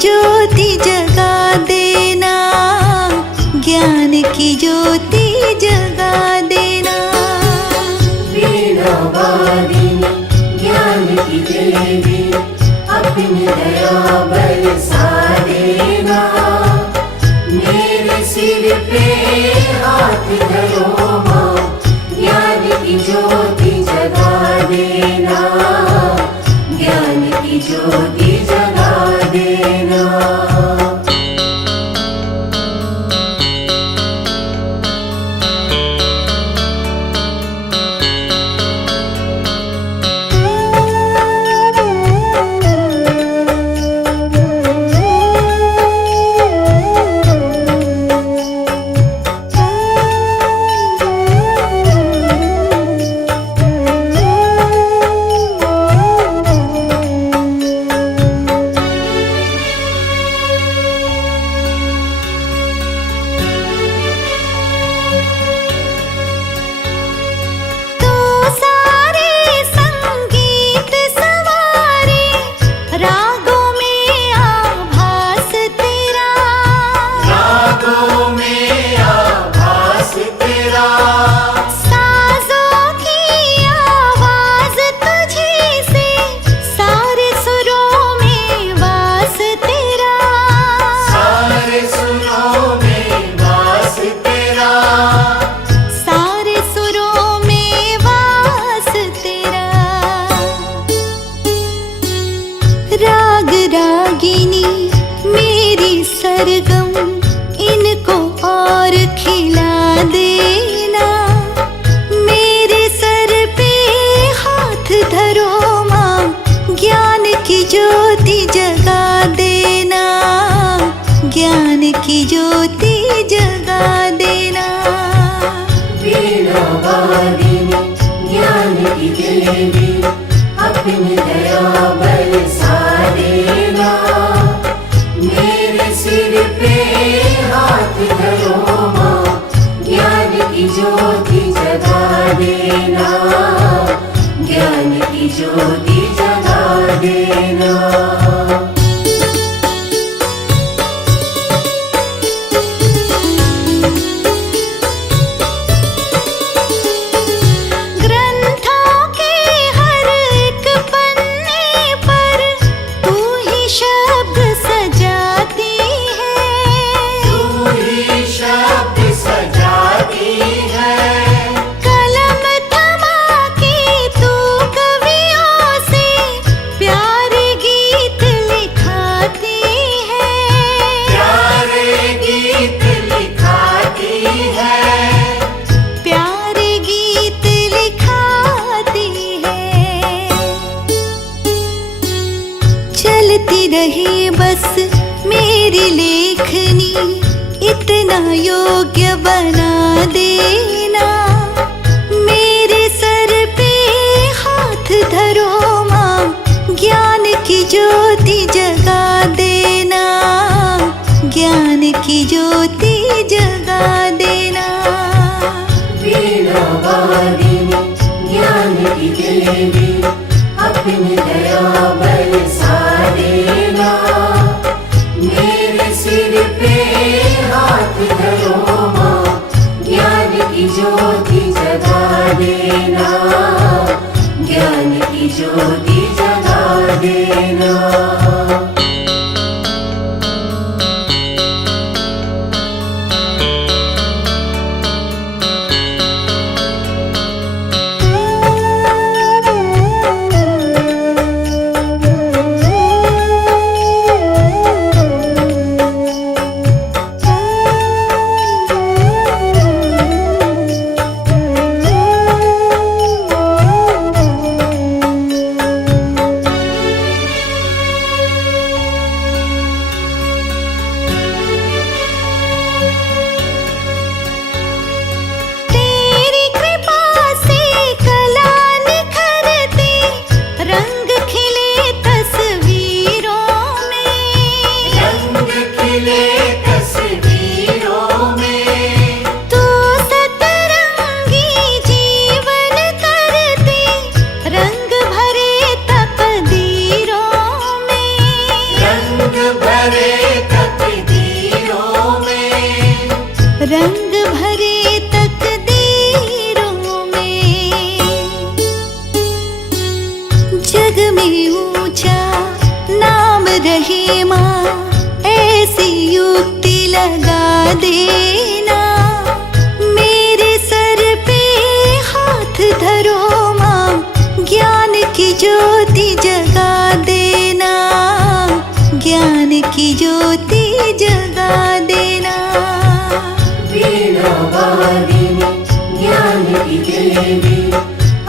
ज्योति जगा देना, ज्ञान की ज्योति जगा देना। वीणा वादिनी ज्ञान की देवी, अपनी दया बरसा देना। मेरे सिर पे हाथ धरो माँ, ज्ञान की ज्योति जगा देना, ज्ञान की ज्योति जगा देना। राग रागिनी मेरी सरगम, इनको और खिला देना। मेरे सर पे हाथ धरो माँ, ज्ञान की ज्योति जगा देना, ज्ञान की ज्योति जगा देना। वीणा वादिनी ज्ञान की देवी, अपनी दया बरसा देना। मेरे सिर पे हाथ धरो माँ, ज्ञान की ज्योति जगा देना, ज्ञान की ज्योति जगा देना। रहे बस मेरी लेखनी, इतना योग्य बना देना। मेरे सर पे हाथ धरो माँ, ज्ञान की ज्योति जगा देना, ज्ञान की ज्योति जगा देना। वीणा वादिनी ज्ञान की देवी, अपनी दया बरसा देना। मेरे सिर पे हाथ धरो माँ, ज्ञान की ज्योति जगा देना, ज्ञान की ज्योति जगा देना। जग में ऊंचा नाम रहे माँ, ऐसी युक्ति लगा देना। मेरे सर पे हाथ धरो माँ, ज्ञान की ज्योति जगा देना, ज्ञान की ज्योति जगा देना। वीणा वादिनी ज्ञान की देवी,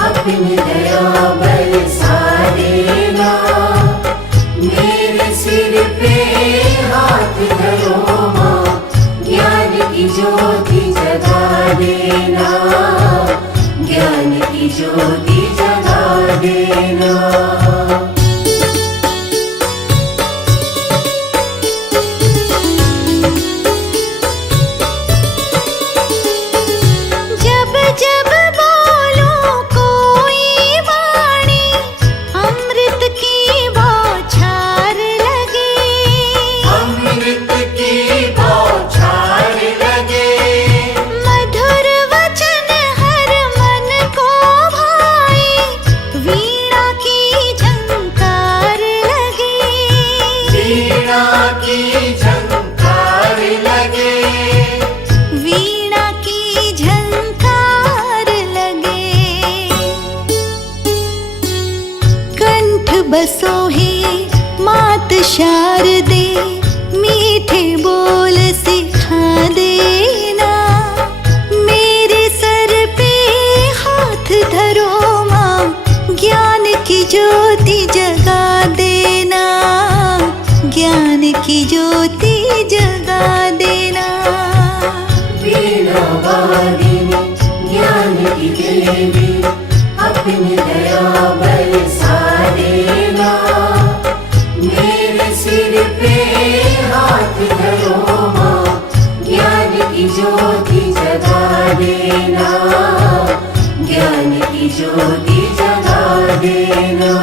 अपनी दया बरसा देना। मेरे सिर पे हाथ धरो माँ, ज्ञान की ज्योति जगा देना, ज्ञान की ज्योति जगा देना। जब जब बोलो कोई वाणी, अमृत की बौछार लगे, अमृत की बौछार लगे। मधुर वचन हर मन को भाए, वीणा की झंकार लगे, वीणा की झंकार लगे। वीणा की झंकार लगे। कंठ बसोहे मात शारदे, मीठे बोल सिखा देना। मेरे सर पे हाथ धरो माँ, ज्ञान की ज्योति जगा देना, ज्ञान की ज्योति जगा देना। वीणा वादिनी ज्ञान की देवी, अपनी दया बरसा देना। मेरे सिर पे हाथ धरो माँ, ज्ञान की ज्योति जगा देना, ज्ञान की ज्योति जगा देना।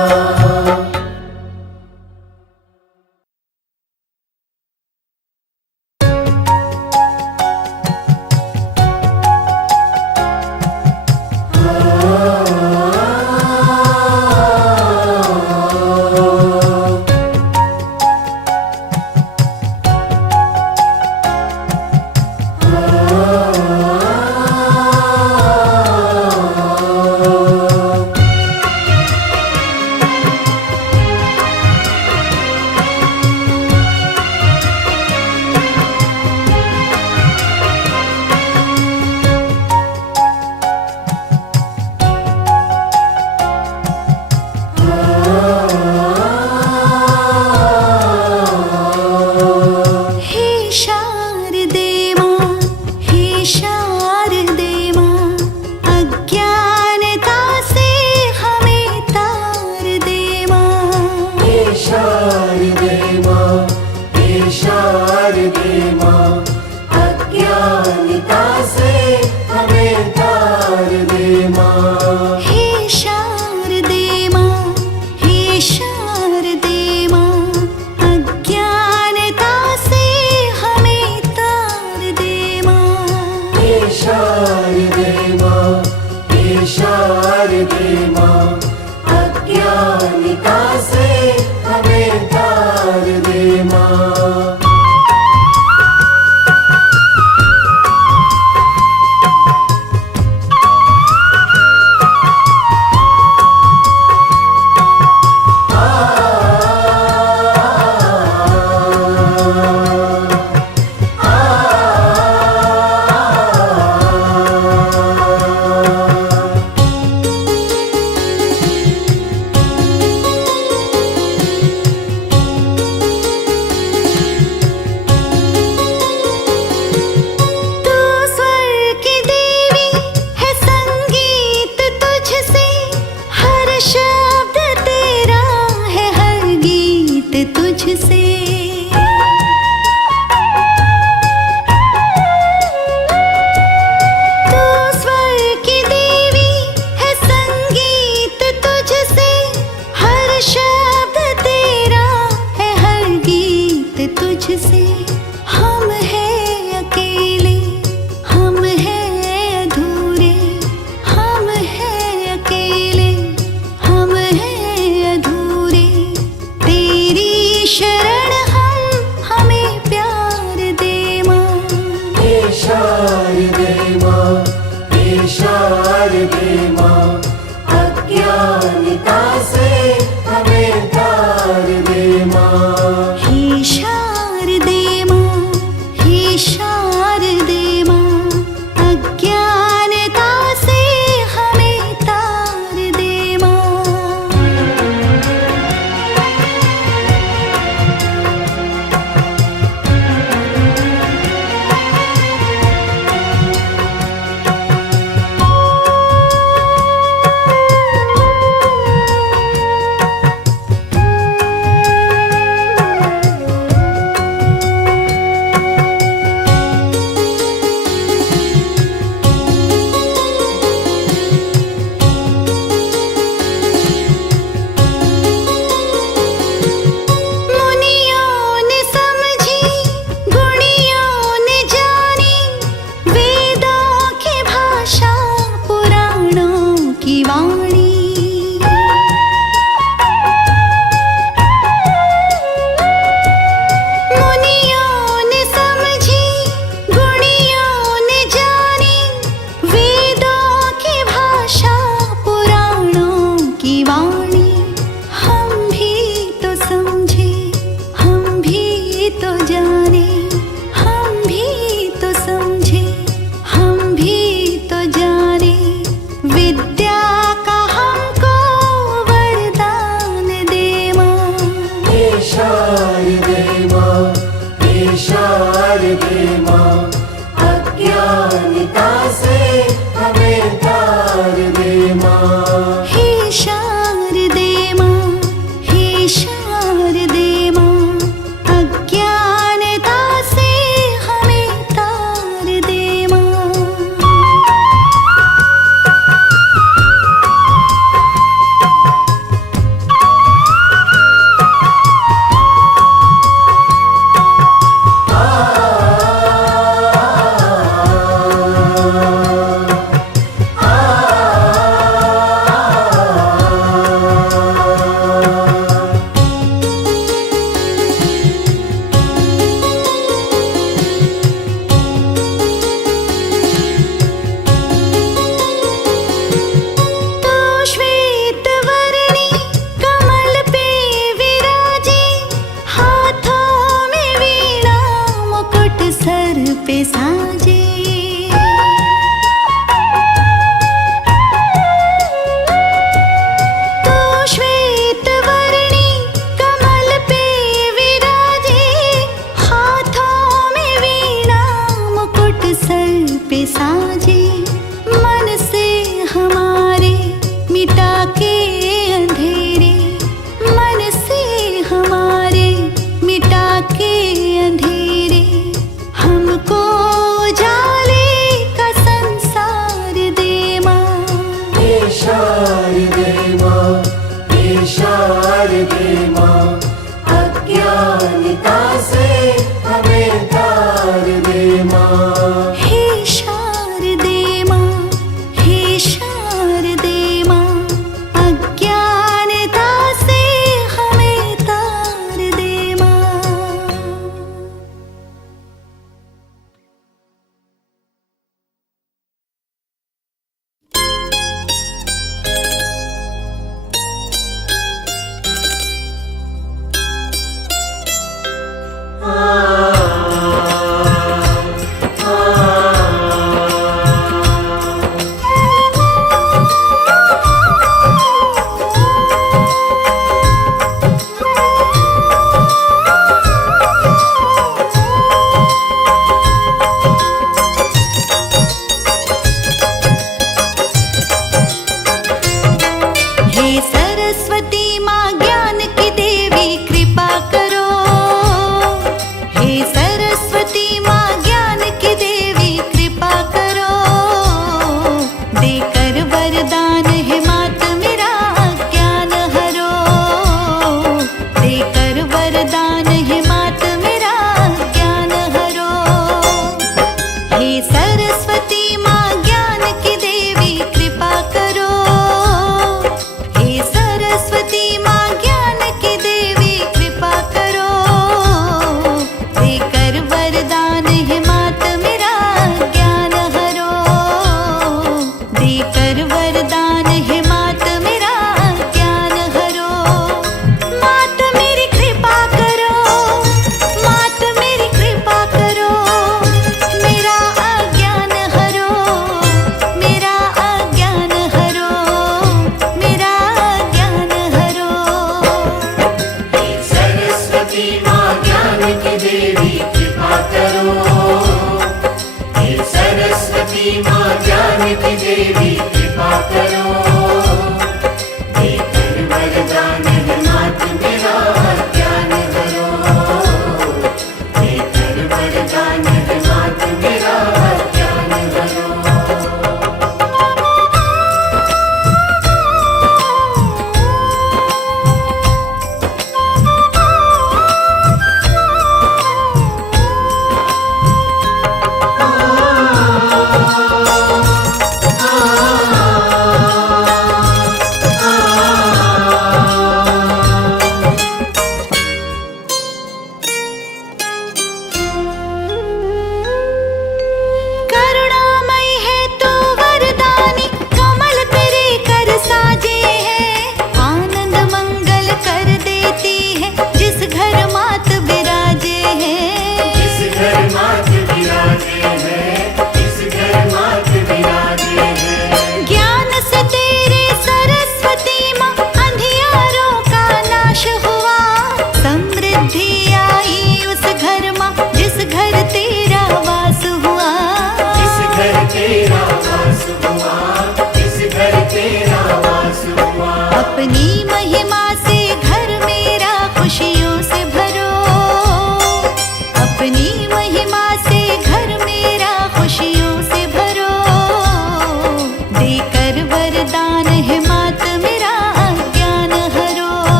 अज्ञानता से हमें तार दे माँ। हे शारदे माँ, हे शारदे माँ, अज्ञानता से हमें तार दे माँ।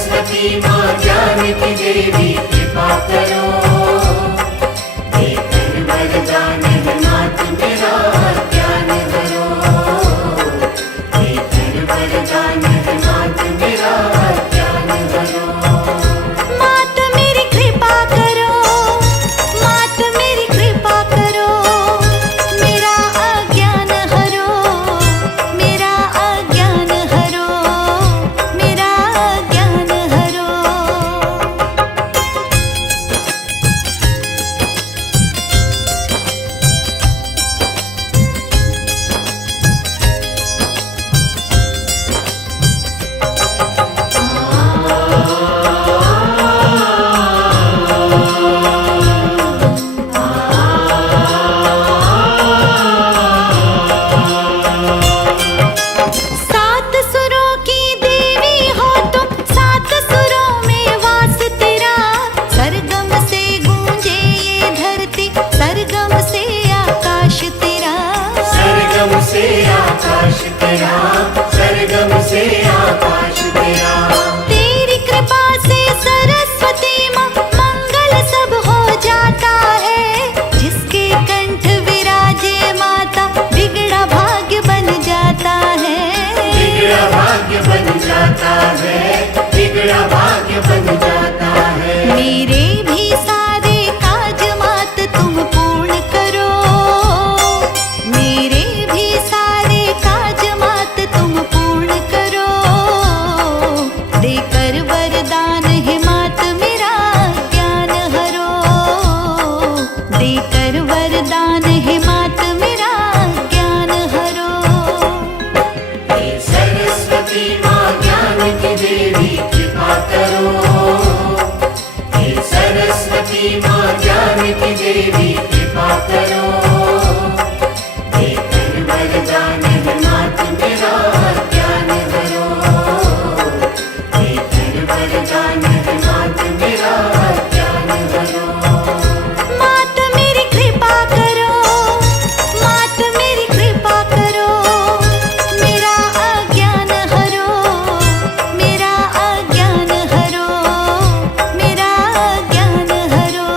सरस्वती माँ ज्ञान की देवी कृपा करो, देकर वरदान है मात मेरा ज्ञान भरो, देकर वरदान है मात मेरा ज्ञान भरो। मात मेरी कृपा करो, मात मेरी कृपा करो, मेरा अज्ञान हरो, मेरा अज्ञान हरो, मेरा अज्ञान हरो। सात सुरों की देवी हो तुम, सात सुरों में वास तेरा, सरगम से गूंजे ये धरती, सरगम से आकाश तेरा, सरगम से आकाश तेरा, सरगम से आकाश तेरा। तेरी कृपा से सरस्वती माँ मंगल सब हो जाता है, जिसके कंठ विराजे माता बिगड़ा भाग्य बन जाता है, बिगड़ा भाग्य बन जाता है, बिगड़ा भाग्य बन जाता है। मेरे भी सारे काज मात तुम पूर्ण करो, मेरे भी सारे काज मात तुम पूर्ण करो, देकर वरदान है मात मेरा ज्ञान हरो, देकर वरदान है मात मेरा ज्ञान हरो। हे सरस्वती माँ ज्ञान की देवी कृपा करो, हे सरस्वती माँ ज्ञान की देवी कृपा करो, देकर वरदान है मात मेरा ज्ञान भरो, देकर वरदान है मात मेरा ज्ञान भरो। मात मेरी कृपा करो, मात मेरी कृपा करो, मेरा अज्ञान हरो, मेरा अज्ञान हरो, मेरा अज्ञान हरो।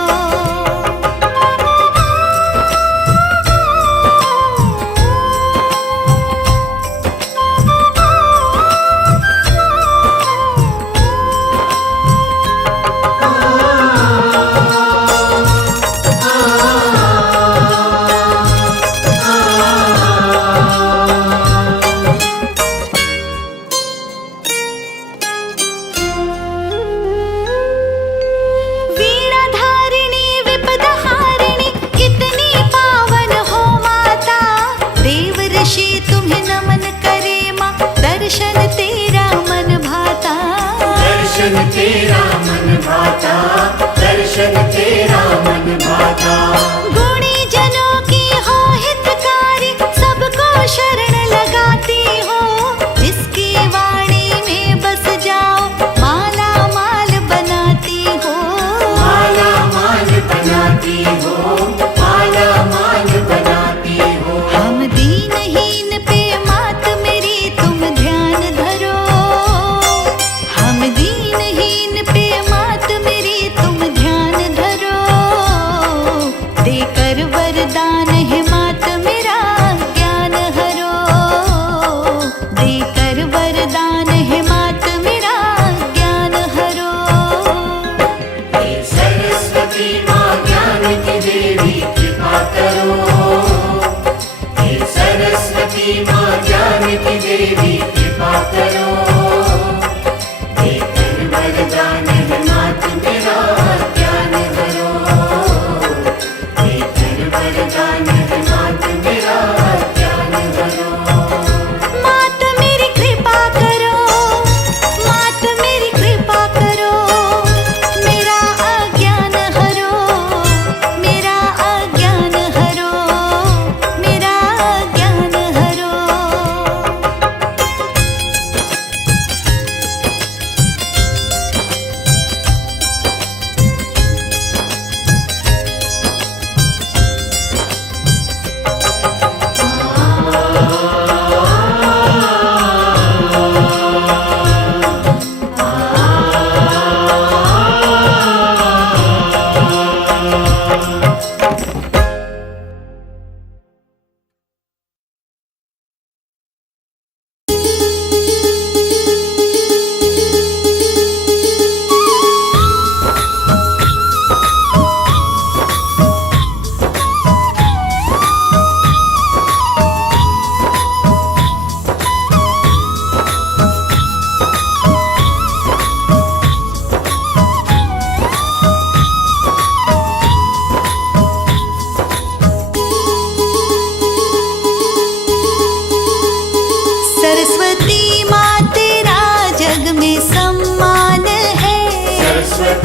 वीणाधारिणी विपदहारिणी कितनी पावन हो माता, देव ऋषि तुम्हें नमन करे माँ, दर्शन तेरा मन भाता, दर्शन तेरा मन भाता, दर्शन तेरा मन भाता। गुणी जनों की हो हितकारी, सबको शरण लगाती हो, जिसकी वाणी में बस जाओ माला माल बनाती हो, माला माल बनाती हो, माला माल बनाती हो। हम दीनहीन पे मात मेरी तुम ध्यान धरो, हम दीनहीन पे मात मेरी तुम ध्यान धरो,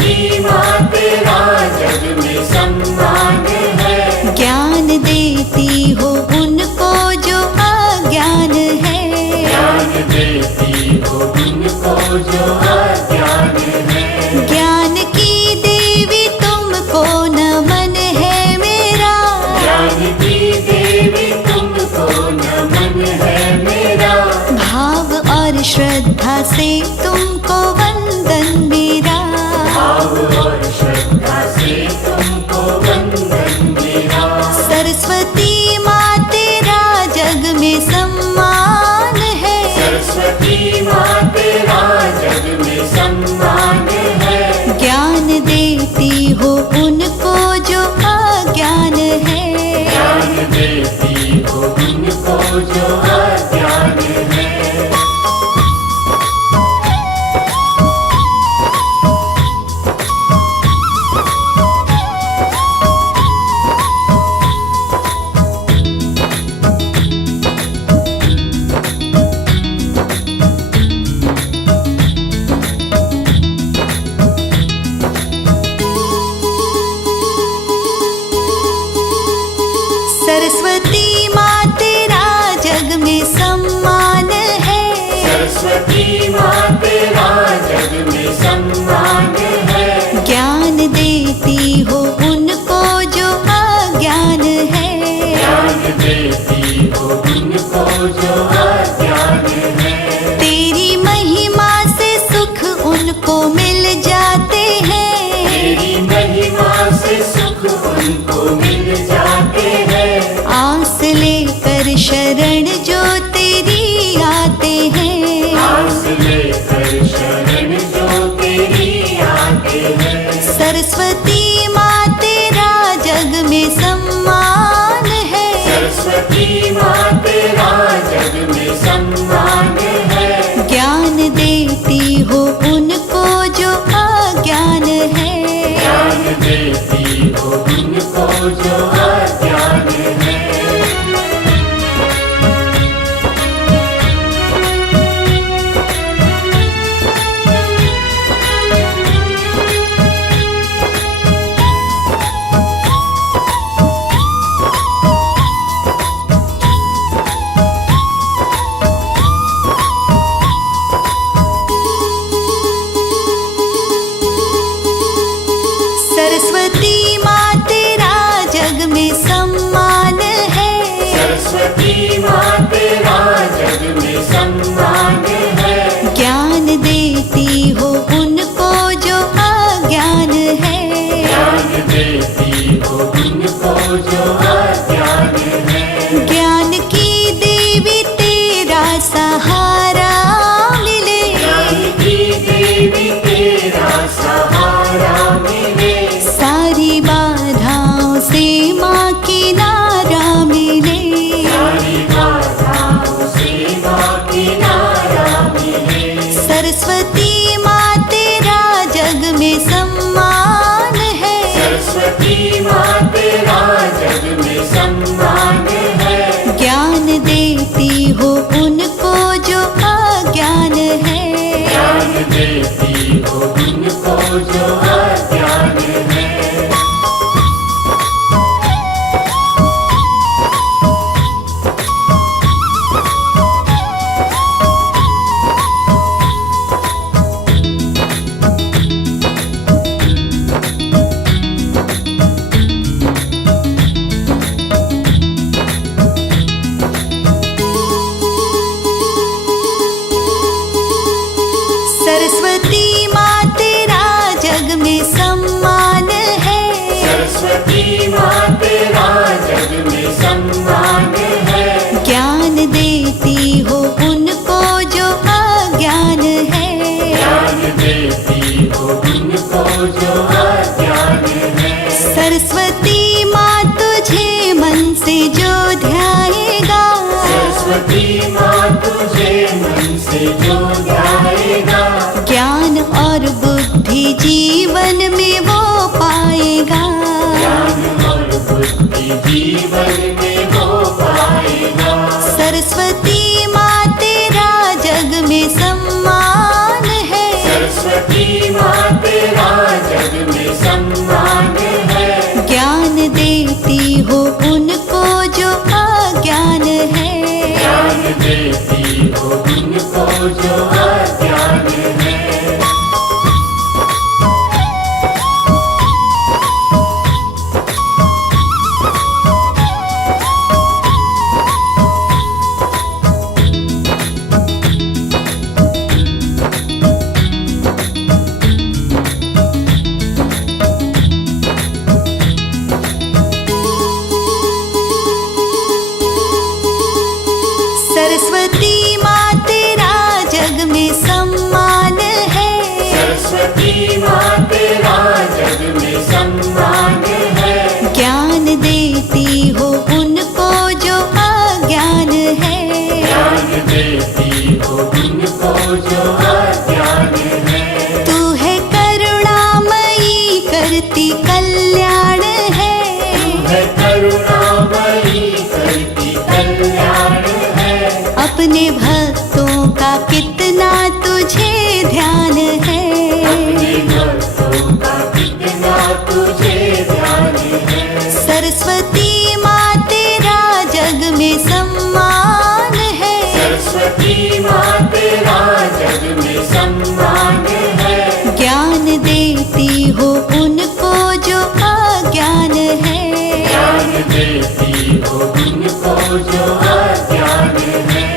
सरस्वती माँ तेरा जग में सम्मान है। ज्ञान देती हो उनको जो अज्ञान है। ज्ञान देती हो उनको जो अज्ञान है। ज्ञान की देवी तुमको नमन है मेरा। ज्ञान की देवी तुमको नमन है मेरा। भाव और श्रद्धा से तुमको वंदन मेरा। भाव और श्रद्धा से तुमको वंदन मेरा। सरस्वती माँ तेरा जग में सम्मान है। सरस्वती माँ तेरा जग में सम्मान है। ज्ञान देती हो उनको जो अज्ञान है। ज्ञान देती हो उनको जो अज्ञान है। सरस्वती माँ तेरा जग में सम्मान है। सरस्वती माँ तेरा जग में सम्मान है। ज्ञान देती हो उनको जो अज्ञान है। ज्ञान देती हो उनको जो अज्ञान है। तेरी महिमा से सुख उनको मिल जाते हैं। तेरी महिमा से सुख उनको मिल जाते हैं। आस लेकर शरण जो तेरी आते हैं। आस लेकर शरण जो तेरी आते हैं। सरस्वती माँ तेरा जग में सम्मान है। सरस्वती माँ तेरा जग में सम्मान है। ज्ञान देती हो उनको जो अज्ञान है। ज्ञान देती हो उनको जो अज्ञान है। सरस्वती माँ तेरा जग में सम्मान है। सरस्वती माँ तेरा जग में सम्मान है। ज्ञान देती हो उनको जो अज्ञान है। ज्ञान देती हो उनको जो अज्ञान है। ज्ञान की देवी तेरा सहारा मिले। ज्ञान की देवी तेरा सहारा मिले। सारी बाधाओं से माँ किनारा मिले। सारी बाधाओं से माँ किनारा मिले। सरस्वती 'सरस्वती माँ तेरा जग में सम्मान है'। 'सरस्वती माँ तेरा जग में सम्मान है। ज्ञान देती हो उनको जो अज्ञान है। ज्ञान देती हो उनको जो अज्ञान है। सरस्वती माँ तेरा जग में सम्मान है। सरस्वती माँ तेरा जग में सम्मान है। ज्ञान देती हो उनको जो अज्ञान है। ज्ञान देती हो उनको जो अज्ञान है। तू है करुणामयी करती कल्याण है। है करुणामयी करती कल्याण है। अपने भक्तों का कितना तुझे ध्यान है। अपने भक्तों का कितना तुझे ध्यान है। सरस्वती माँ तेरा जग में सम्मान है। सरस्वती माँ तेरा जग में सम्मान है। ज्ञान देती हो उनको जो अज्ञान है। ज्ञान देती हो उनको जो अज्ञान है।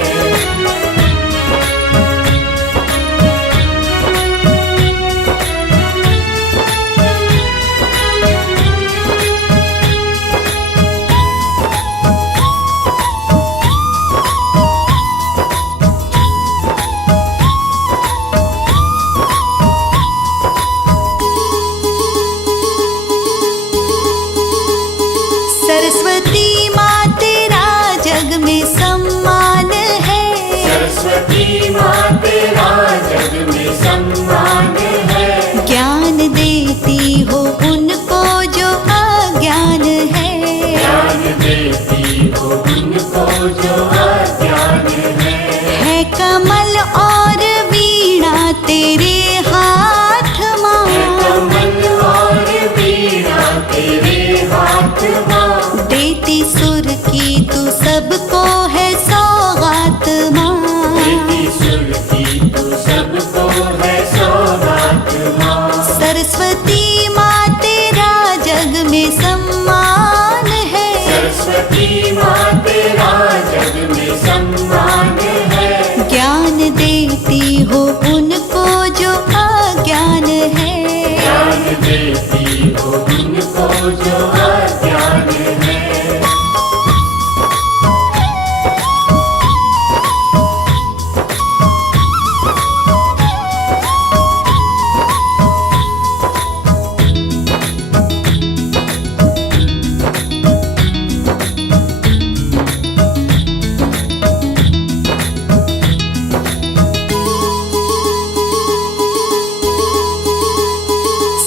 सरस्वती माँ तेरा जग में सम्मान है। सरस्वती माँ तेरा जग में सम्मान है। ज्ञान देती हो उनको जो अज्ञान है। ज्ञान देती हो उनको जो अज्ञान है। कमल और वीणा तेरे हाथ माँ। कमल और वीणा तेरे हाथ माँ। देती सुर की तू सबको है सौगात माँ। देती सुर की तू सबको है सौगात माँ। सरस्वती माँ तेरा जग में सम्मान है। सरस्वती माँ तेरा जग में सम्मान है। ज्ञान देती हो उनको जो अज्ञान है। ज्ञान देती हो उनको जो अज्ञान है।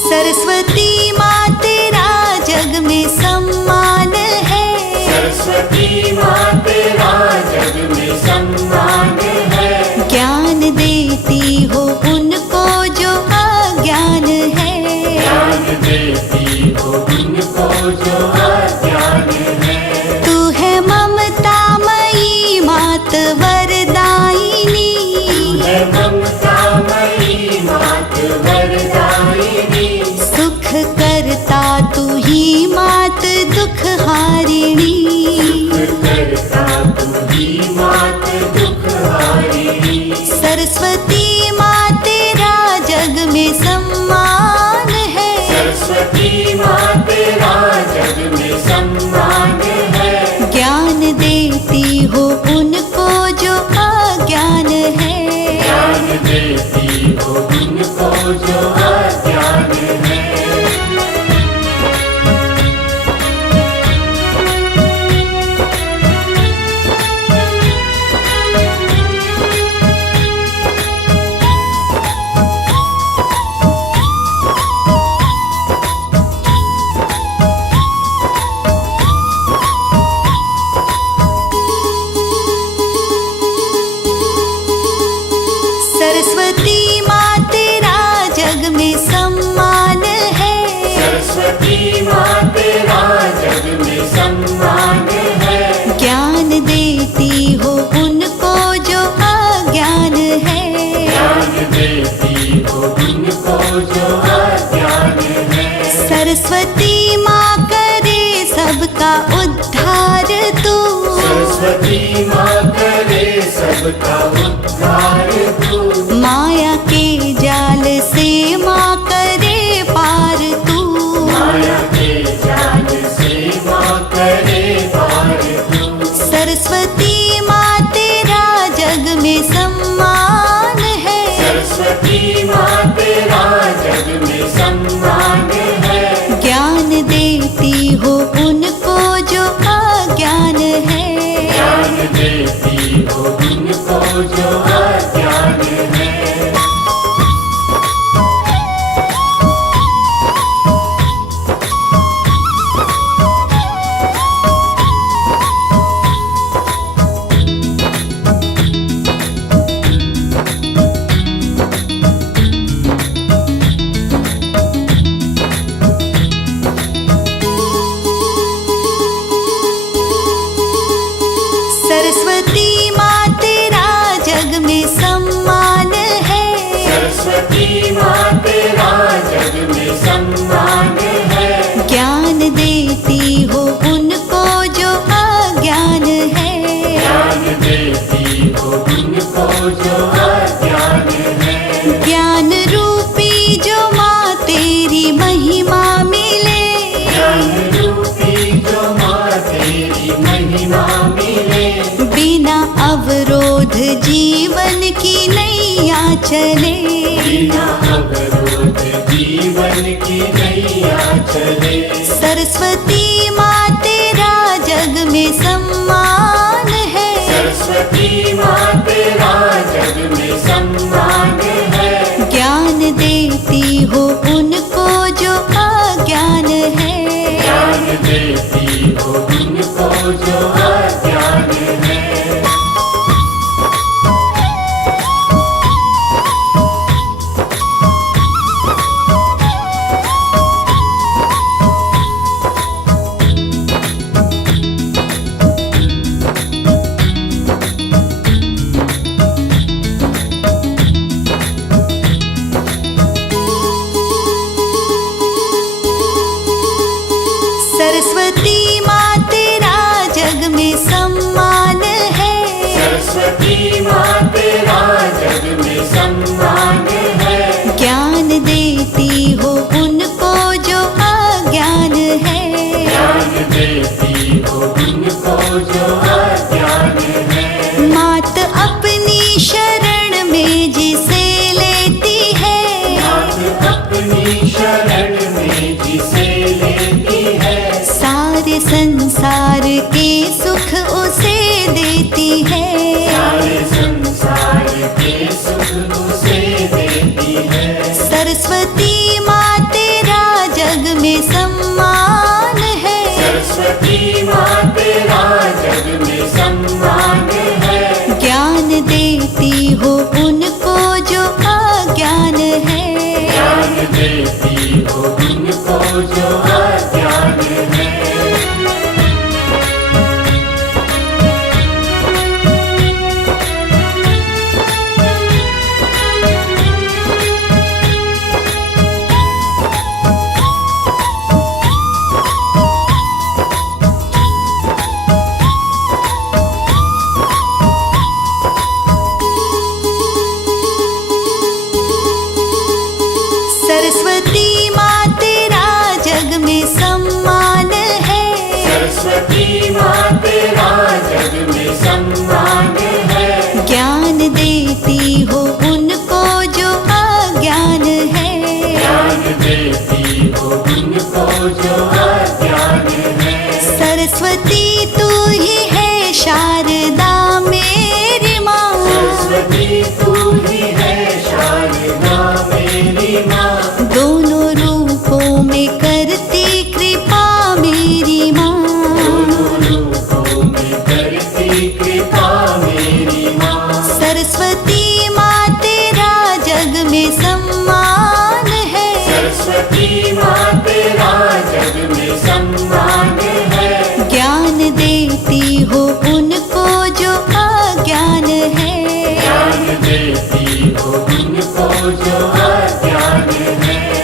सरस्वती माँ तेरा जग में सम्मान है। सरस्वती माँ तेरा जग में सम्मान है। ज्ञान देती हो उनको जो अज्ञान है। ज्ञान देती हो उनको जो अज्ञान है। तू है ममतामयी मात वरदायिनी। है ममतामयी मात वरदायिनी। सुख करता तू ही मात दुख हारिणी। करता तू ही मात दुख हारिणी। सरस्वती माँ तेरा जग में सम्मान है। सरस्वती माँ तेरा जग में सम्मान है। ज्ञान देती हो उनको जो अज्ञान है। ज्ञान देती हो उनको जो अज्ञान है। जो अज्ञान है। सरस्वती माँ करे सबका उद्धार तू, सरस्वती माँ करे सबका उद्धार तू। माया के जाल से माँ करे पार तू, माया के जाल से माँ करे पार तू। सरस्वती माँ तेरा जग में सम्मान है, सरस्वती माँ तेरा जग में सम्मान है। ज्ञान देती हो उनको जो अज्ञान है, ज्ञान देती हो उनको जो अज्ञान है। सरस्वती माँ तेरा जग में सम्मान है, सरस्वती माँ तेरा जग में सम्मान है। ज्ञान देती हो उनको जो अज्ञान है, ज्ञान देती हो उनको जो अज्ञान है। ज्ञान रूपी जो माँ तेरी महिमा मिले, ज्ञान रूपी जो माँ तेरी महिमा मिले। बिना अवरोध जीवन की नैया चले, बिना अवरोध जीवन की नैया चले। सरस्वती माँ तेरा जग में सम्मान है, सरस्वती माँ तेरा जग में सम्मान है। ज्ञान देती हो उनको जो अज्ञान है, ज्ञान देती हो उनको जो अज्ञान है। सरस्वती माँ तेरा जग में सम्मान है, सरस्वती माँ तेरा जग में सम्मान है। ज्ञान देती हो उनको जो अज्ञान है, ज्ञान देती हो उनको जो अज्ञान है। मात अपनी शरण में जिसे लेती है, मात अपनी शरण में जिसे लेती है। सारे संसार के सुख उसे देती है, सारे संसार के सुख उसे देती है। सरस्वती माँ तेरा जग में सम्मान है, सरस्वती माँ तेरा जग में सम्मान है। ज्ञान देती हो उनको जो अज्ञान है, ज्ञान देती हो उनको जो अज्ञान है। सरस्वती माँ तेरा जग में सम्मान है, सरस्वती माँ तेरा जग में सम्मान है। ज्ञान देती हो उनको जो अज्ञान है, ज्ञान देती हो उनको जो अज्ञान है। सरस्वती तू ही है शारदा मेरी माँ, सरस्वती तू ही है शारदा मेरी माँ। दोनों रूपों में करती कृपा मेरी माँ, दोनों रूपों में करती कृपा मेरी माँ। सरस्वती माँ तेरा जग में सम्मान है, सरस्वती माँ तेरा जग में सम्मान है। ज्ञान देती हो उनको जो अज्ञान है, ज्ञान देती हो उनको जो अज्ञान है।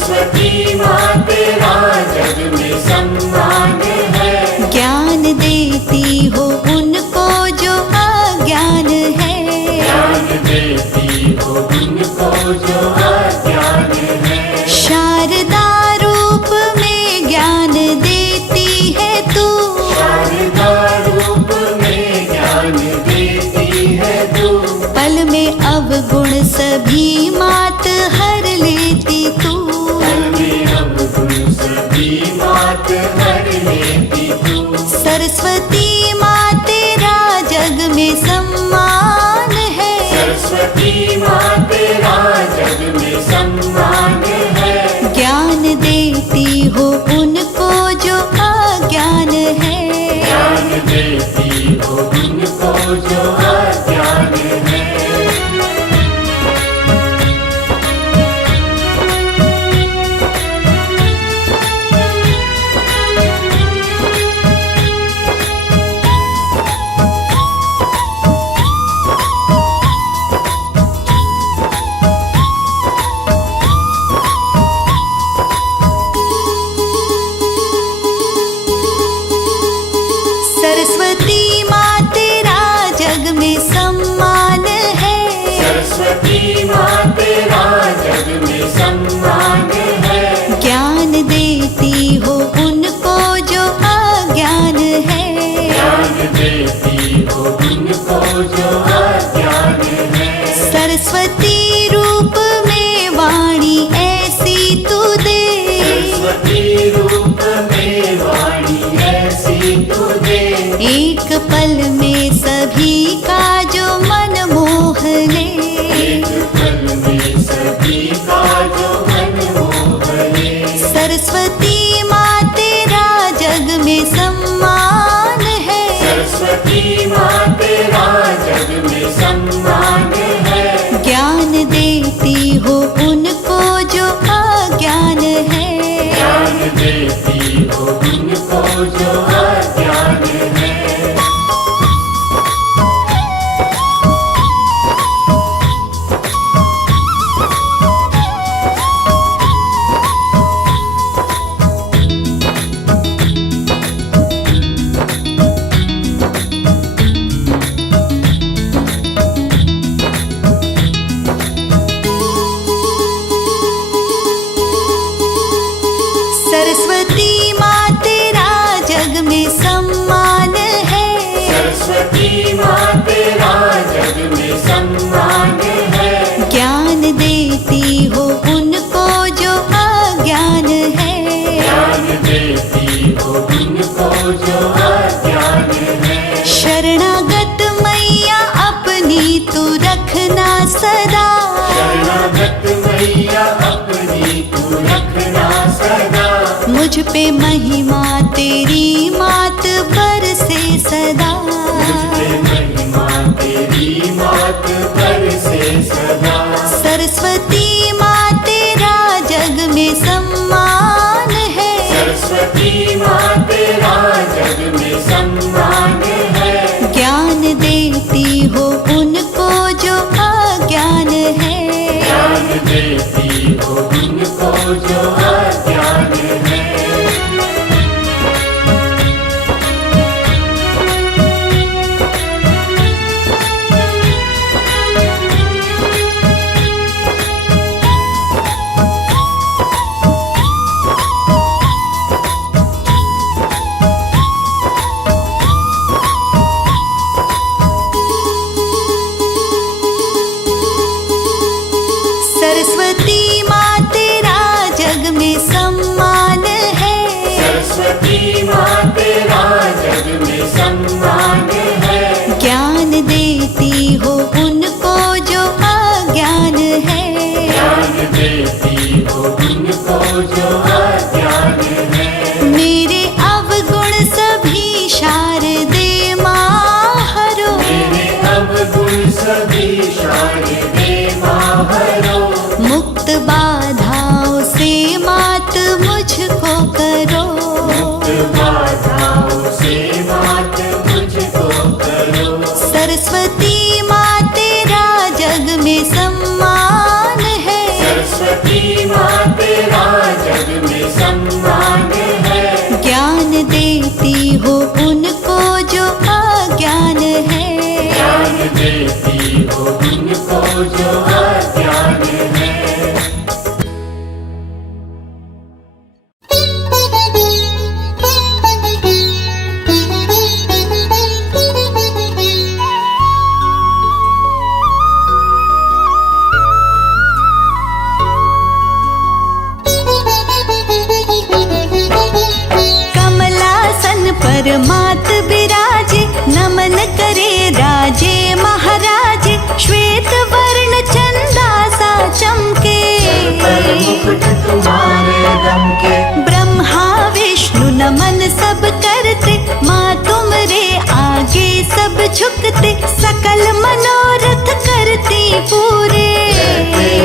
सरस्वती माँ तेरा जग में सम्मान है। ज्ञान देती हो उनको जो अज्ञान है। ज्ञान देती हो उनको जो अज्ञान है। शारदा रूप में ज्ञान देती है तू। शारदा रूप में ज्ञान देती है तू। पल में अवगुण सभी मात हर लेती तू। पल में अवगुण सभी मात हर लेती तू। सरस्वती माँ तेरा जग में सम्मान है। सरस्वती माँ तेरा जग में सम्मान है। ज्ञान देती हो उनको जो अज्ञान है। ज्ञान देती हो उनको जो अज्ञान है। सरस्वती माँ तेरा जग में सम्मान है। सरस्वती माँ तेरा जग में सम्मान है। ज्ञान देती हो उनको जो अज्ञान है। ज्ञान देती हो उनको जो अज्ञान है। सरस्वती रूप में वाणी ऐसी तू दे। सरस्वती रूप में वाणी ऐसी तू दे। एक पल में सभी का जो मन मोह ले। एक पल में सभी का जो मन मोह ले। सरस्वती माँ तेरा जग में सम्मान है। सरस्वती माँ तेरा जग में सम्मान है। ज्ञान देती हो उनको जो अज्ञान है। ज्ञान देती हो उनको जो अज्ञान है। सरस्वती माँ तेरा जग में सम्मान है। सरस्वती माँ तेरा जग में सम्मान है। ज्ञान देती हो उनको जो अज्ञान है। ज्ञान देती हो उनको जो अज्ञान है। शरणागत मैया अपनी तू रखना सदा। शरणागत मैया अपनी तू रखना सदा। मुझ पे महिमा तेरी मात बरसे सदा। मुझपे महिमा तेरी मात बरसे सदा। सरस्वती माँ तेरा जग में सम्मान है। सरस्वती माँ तेरा जग में सम्मान है। ज्ञान देती हो उनको जो अज्ञान है। ज्ञान देती हो उनको जो अज्ञान है। सरस्वती माँ तेरा जग स्वर्ग में सम्मान है। ज्ञान देती हो उनको जो अज्ञान है, ज्ञान देती हो उनको जो अज्ञान है। परमात बिराजे, नमन करे राजे महाराजे, श्वेत वर्ण चंदा सा चमके, पर मुकुट तुम्हारे दम के। ब्रह्मा विष्णु नमन सब करते, माँ तुमरे आगे सब झुकते, सकल मनोरथ करती पूरे,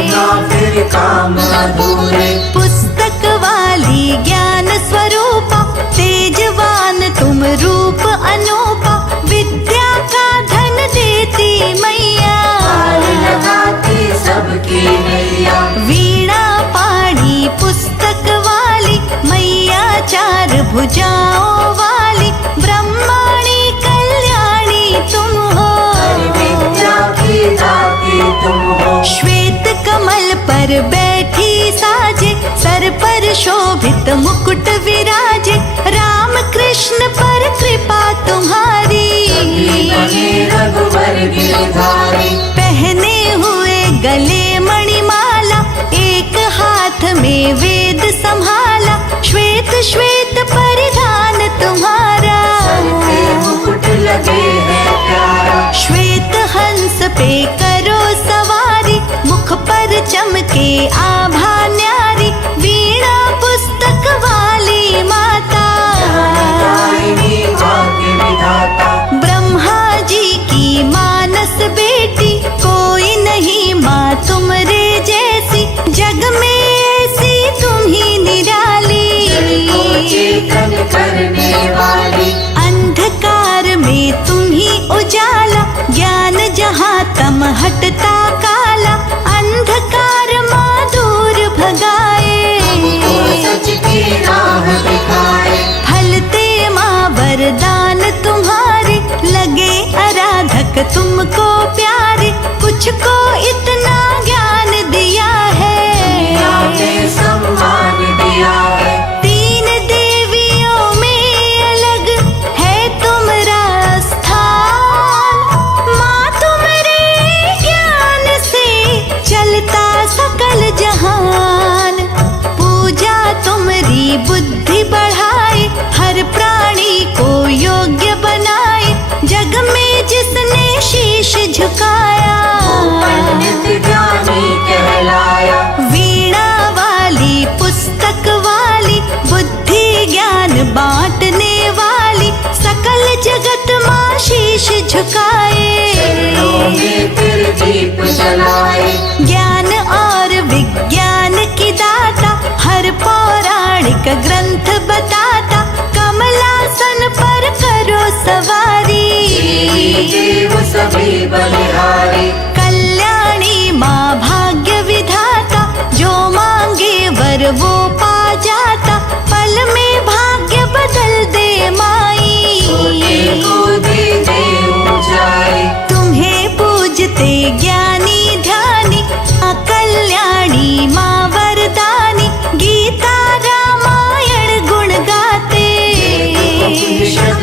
ना फिर काम अधूरे। पुस्तक वाली ज्ञान स्वरूपा, तेजवान तुम रूप अनूपा, विद्या का धन देती मैया, लगाती सबकी नैया। वीणा पाणी पुस्तक वाली मैया, चार भुजाओं वाली, ब्रह्माणी कल्याणी तुम हो, विद्या की दाती तुम हो। श्वेत कमल पर बैठी साजे, सर पर शोभित मुकुट विराजे, राम कृष्ण पर कृपा तुम्हारी, बने रघुवर गिरधारी। पहने हुए गले मणिमाला, एक हाथ में वेद संभाला, श्वेत श्वेत परिधान तुम्हारा, सर पे मुकुट लगे है प्यारा। श्वेत हंस पे करो सवारी, मुख पर चमके आभा न्यारी, वीणा पुस्तक वाली माता, भाग्य विधाता। ब्रह्मा जी की मानस बेटी, कोई नहीं माँ तुमरे जैसी, जग में ऐसी तुम ही निराली, चेतन करने वाली। अंधकार में तुम ही उजाला, ज्ञान जहाँ तम हटता काला, अंधकार माँ दूर भगाए, सच की राह दिखाए। फलते माँ वरदान तुम्हारे, लगे आराधक तुमको प्यारे, कुछ को इतना ज्ञान दिया है, आपने सम्मान दिया है। तीन देवियों में अलग है तुम्हारा स्थान, माँ तुम्हारे ज्ञान से चलता सकल जहान, पूजा तुम्हारी बुद्धि बढ़ाए, हर प्राणी को योग्य बनाए, जग में जिसने शीश झुकाया, पंडित ज्ञानी कहलाया। वीणा वाली पुस्तक वाली, बुद्धि ज्ञान बांटने वाली, सकल जगत माँ शीश झुकाए, चरणों में फिर दीप जलाए। ज्ञान और विज्ञान की दाता, हर पौराणिक ग्रंथ बताता, कमलासन पर करो सवारी, देव सभी बलिहारी। कल्याणी माँ भाग्य विधाता, जो मांगे वर वो पा जाता, पल में भाग्य बदल दे माई, को दे दे ऊंचाई। तुम्हें पूजते ज्ञानी ध्यानी, कल्याणी माँ वरदानी, गीता रामायण गुण गाते,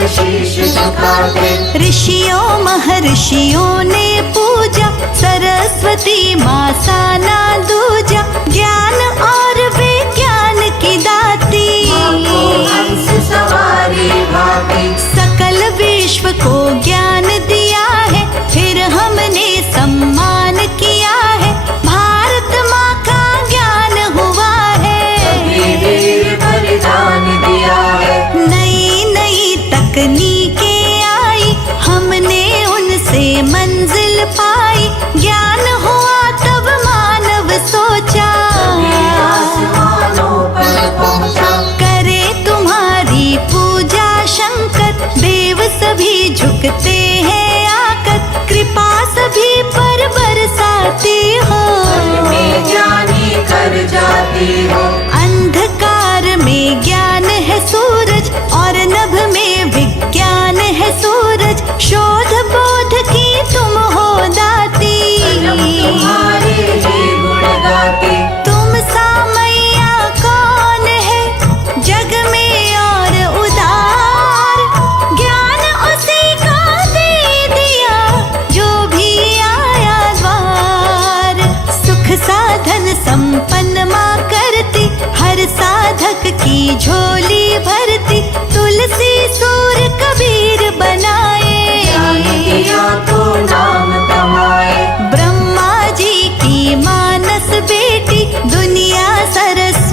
शीश झुकाते। ऋषियों महर्षियों ने पूजा, सरस्वती माँ साना दूजा, ज्ञान और विज्ञान की दाती, हंस सवारी भाभी। सकल विश्व को ज्ञान दिया है, फिर हमने सम्मान किया है, भारत माँ का ज्ञान हुआ है, वीर बलिदान दिया है। नई नई तकनीकें आई, हमने उनसे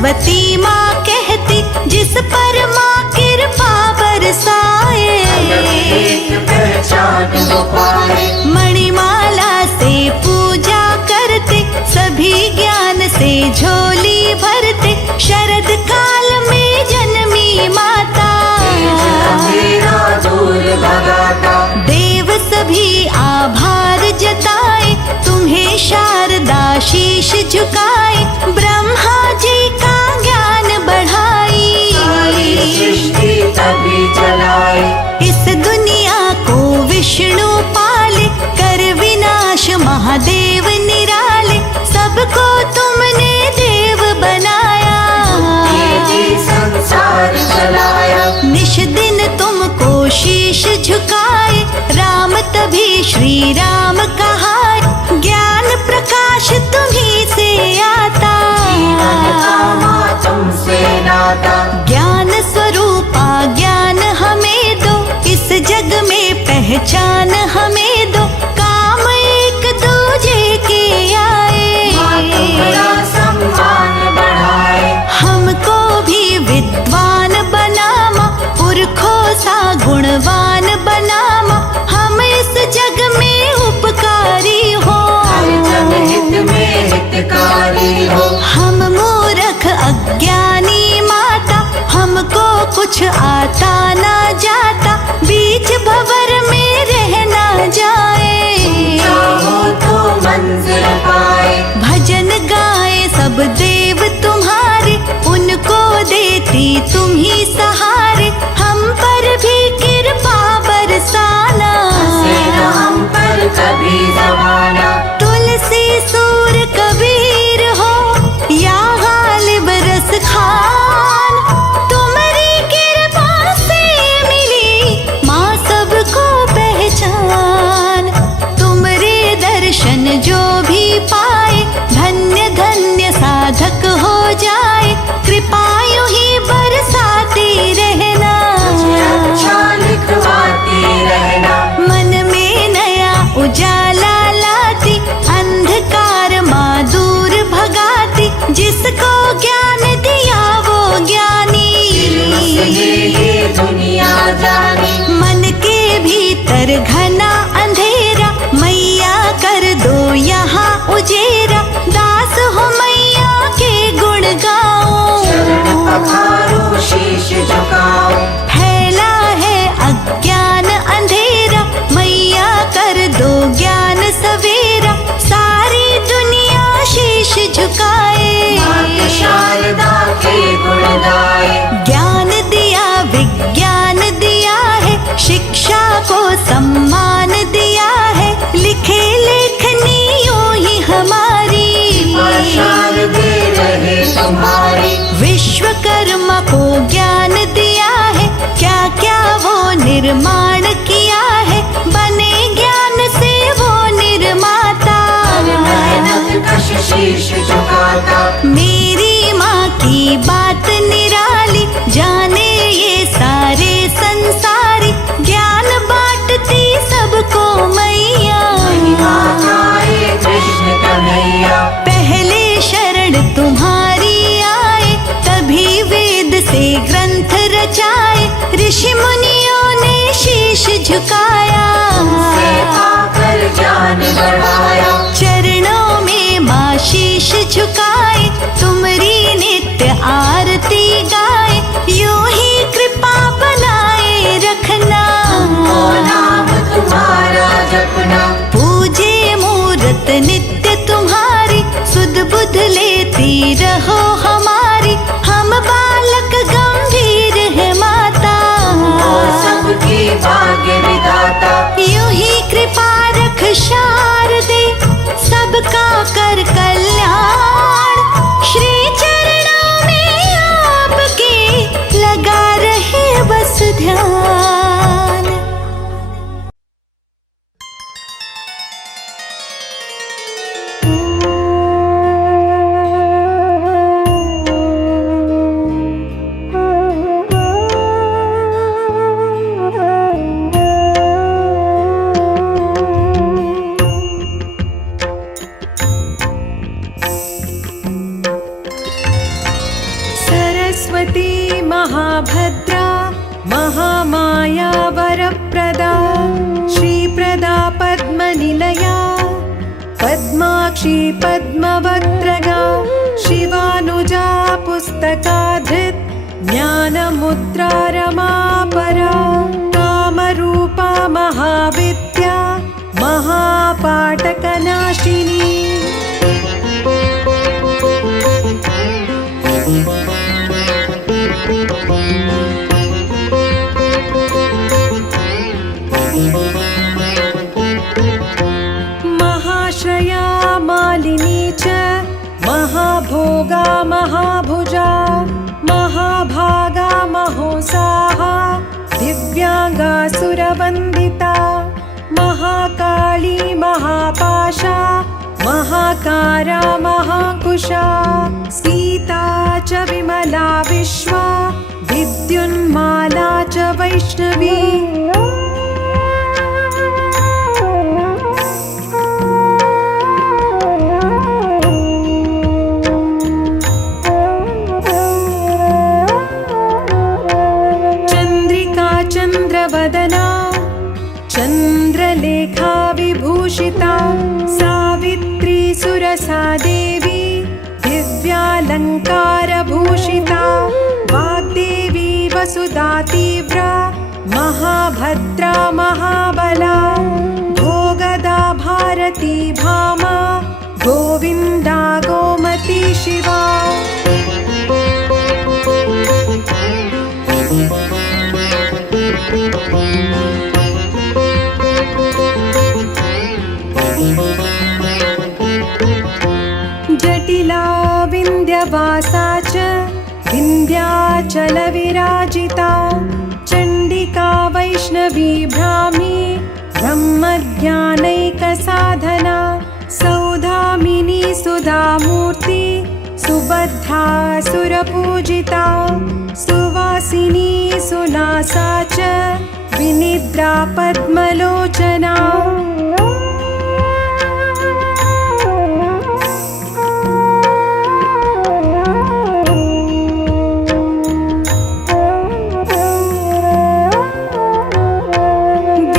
सरस्वती माँ कहती जिस पर माँ कृपा बरसाए, पहचान हो पाए। मणिमाला से पूजा करते सभी ज्ञान से झोली भरते, शरद काल में जन्मी माता मेरा दूर भगाता। देव सभी आभार जताए, तुम्हें शारदा शीश झुकाए, ब्रह्मा जी का ज्ञान बढ़ाई, सृष्टि तभी चलाए। इस दुनिया को विष्णु पाले, कर विनाश महादेव निराले, सबको तुमने देव बनाया, संसार चलाया। निश दिन तुमको शीश झुकाए, राम तभी श्री राम कहाए, ज्ञान प्रकाश तुम्ही से आता, तुमसे नाता। ज्ञान स्वरूपा ज्ञान हमें दो, इस जग में पहचान हमें दो, काम एक दूजे के आए, तुम्हारा सम्मान बढ़ाए। हमको भी विद्वान बनामा, पुरखों सा गुणवान बनामा, हम इस जग में उपकारी हो, हर जनहित में हितकारी हो। हम मूर्ख अज्ञानी माता, हमको कुछ आता ना जाता, बीच भंवर में रह ना जाए, चाहो तो मंजिल पाए। भजन गाए सब देव तुम्हारे, उनको देती तुम ही सहारे, हम पर भी कृपा बरसाना, सेना हम पर कभी जमाना। तुलसी सूर कबीर हो या गालिब रस खान, तुम्हारी कृपा से मिली माँ सबको पहचान, तुम्हारे दर्शन जो भी पाए, धन्य धन्य साधक हो जाए, कृपा यूं ही बरसाती रहना, अच्छा लिखवाती रहना। मन में नया उजाला लाती, अंधकार माँ दूर भगाती, जिसको ज्ञान दिया वो ज्ञानी, ये दुनिया जाने। मन के भीतर घना अंधेरा, मैया कर दो यहाँ उजेरा, दास हो मैया के गुण गाओ, चरण पखारो शीश झुकाओ। फैला है अज्ञान अंधेरा, मैया कर दो ज्ञान सवेरा, सारी दुनिया शीश झुकाए, मात शारदा के गुण गाए। ज्ञान दिया विज्ञान दिया है, शिक्षा को सम्मान दिया है, लिखे लेखनी यूं ही हमारी, शारदे रहे तुम्हारी। विश्वकर्मा को ज्ञान दिया है, क्या क्या वो निर्माण किया है, बने ज्ञान से वो निर्माता, मेहनत कश शीश झुकाता। मेरी माँ की बात निराली, जाने ये सारे संसारी, ज्ञान बांटती सबको मैया, आए कृष्ण कन्हैया। पहले शरण तुम्हारी आए, तभी वेद से ग्रंथ रचाए, ऋषि मुनियों ने शीश झुकाया, से आकर ज्ञान बढ़ाया। चरणों में माँ शीश झुकाए, तुमरी नित्य आरती गाए, यूं ही कृपा बनाए रखना, नाम तुम्हारा जपना। पूजे मूरत नित्य तुम्हारी, सुध बुध लेती रहो हमारी, हम बालक गंभीर है माता, सबकी भाग्य विधाता। महाभद्रा महामाया वरप्रदा श्रीप्रदा पद्मनिलया पद्माक्षी पद्मवक्त्रगा शिवानुजा पुस्तकाधृत् ज्ञानमुद्रा रमापरा कामरूपा महाविद्या महापाटकनाशिनी महाश्रया मालिनी च महाभोगा महाभुजा महाभागा महोत्साहा दिव्यांगासुरवन्दिता महाकाली महापाशा महाकारा महाकुशा सीता च विमला विश्वा विद्युन्माला च वैष्णवी चन्द्रवदना चन्द्रलेखा विभूषिता सावित्री सुरसा देवी दिव्यालङ्कारभूषिता वाग्देवी वसुधा तीव्रा महाभद्रा महाबला भोगदा भारती भामा गोविन्दा गोमती शिवा जटिला विन्ध्यवासा च विन्ध्याचलविराजिता चण्डिका वैष्णवी ब्राह्मी ब्रह्मज्ञानैकसाधना सौधामिनी सुधामूर्ति सुभद्रा सुरपूजिता सुवासिनी सुनासा च विनिद्रा पद्मलोचना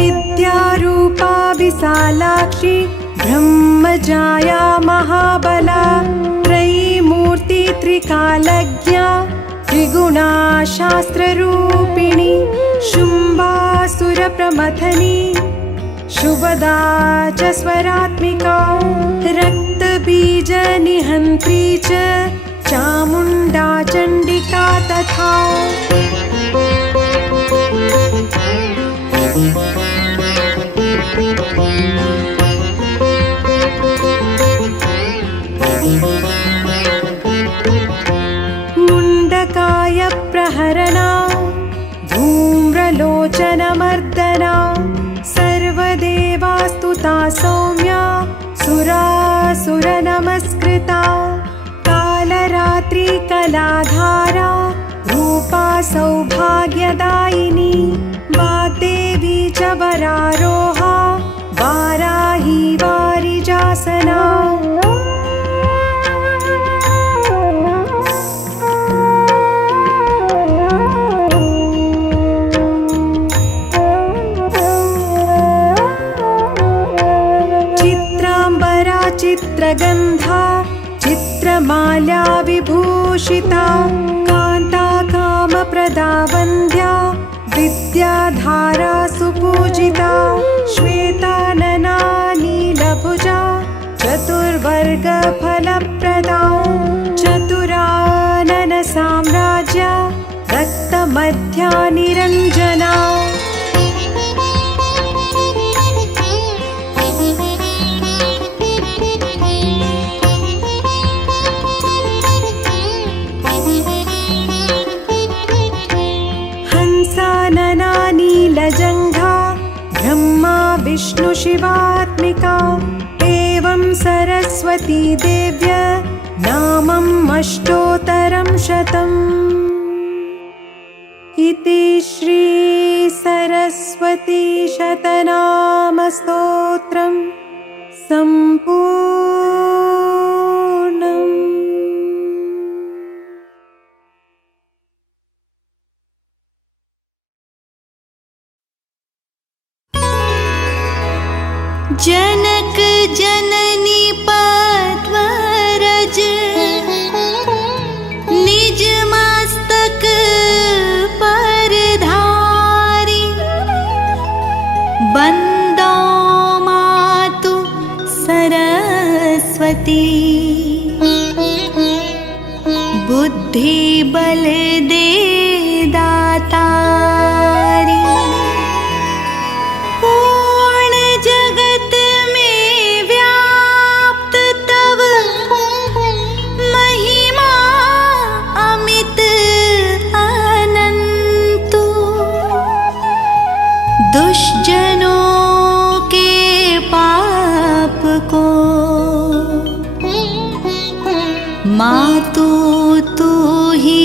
विद्यारूपा विशालाक्षी ब्रह्मजाया महाबला त्रयीमूर्ति त्रिकालज्ञा त्रिगुणा शास्त्ररूपिणी शुम्भासुरप्रमथनी शुभदा च स्वरात्मिका रक्तबीजनिहन्त्री च चामुण्डा चण्डिका तथा मुण्डकाय प्रहरणा धूम्रलोचनमर्दना सर्वदेवास्तुता सौम्या सुरासुरनमस्कृता कालरात्रि कलाधारा रूपा सौभाग्यदायिनी वाग्देवी च वरारोहा वाराही वारिजासना चित्राम्बरा चित्रगन्धा चित्रमाल्या विभूषिता कान्ता कामप्रदा वन्द्या विद्याधारा सुपूजिता श्वेतानना नीलभुजा चतुर्वर्गफलप्रदा चतुरानन साम्राज्या रक्तमध्या निरञ्जना हंसानना नीलजङ्घा ब्रह्मा विष्णु शिवात्मिका एवं सरस्वती देव्य नामम् अष्टोत्तरं शतम् इति श्री सरस्वती शतनामस्तोत्रं सम्पूर्णम्। जनक जननी पद्मरज निज मस्तक पर धारी बंदो मातु सरस्वती बुद्धि बल दे दातारी पूर्ण जगत में व्याप्त तव महिमा अमित अनंत दुष्जनों के पाप को मातु तू ही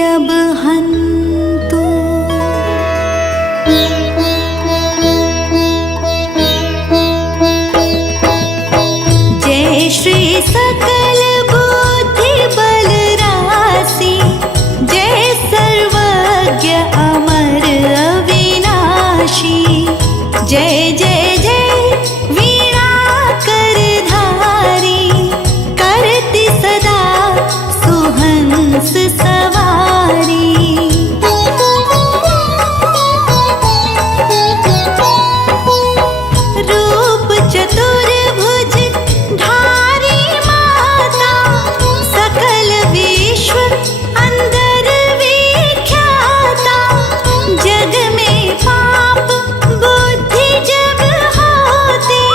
अब हंतु। जय श्री सकल बुद्धि बल राशि, जय सर्वज्ञ अमर अविनाशी, जय जय जय वीणा करधारी, करती सदा सुहंस सवारी। रूप चतुर्भुज धारी माता, सकल विश्व अंदर विख्याता, जग में पाप बुद्धि जब होती,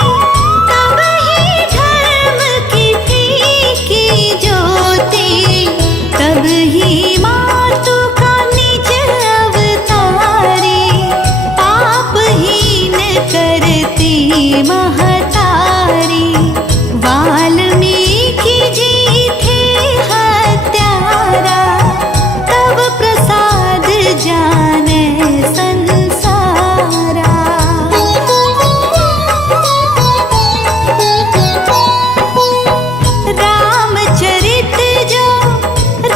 तब ही धर्म की फीकी ज्योति, तब ही मातु का निज अवतारी, पापहीन करती महतारी। वाल्मीकि जी थे हत्यारा, तब प्रसाद जाने संसारा। रामचरित जो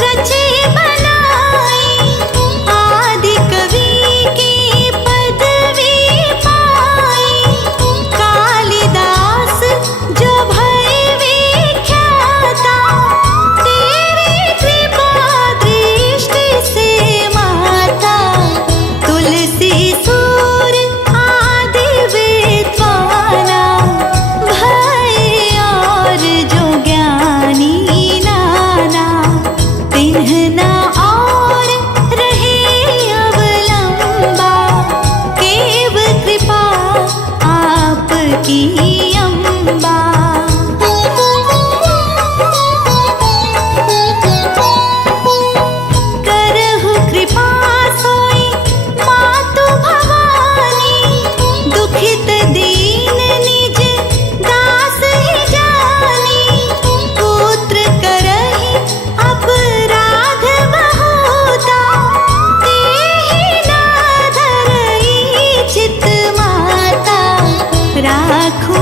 रचे बनाई, आदि कवि की पदवी पाई, कालिदास जो भय विख्याता, तेरी कृपा दृष्टि से माता। तुलसी सूर आदि विद्वाना, भय और जो ज्ञानी नाना, तिन्ह ना और रहे अवलंबा, केव कृपा आपकी अम्बा। करहु कृपा सोई मातु भवानी, दुखित दीन निज दास ही जानी, पुत्र करहि अपराध बहुता, तेहि ना धरई चित माता, राखो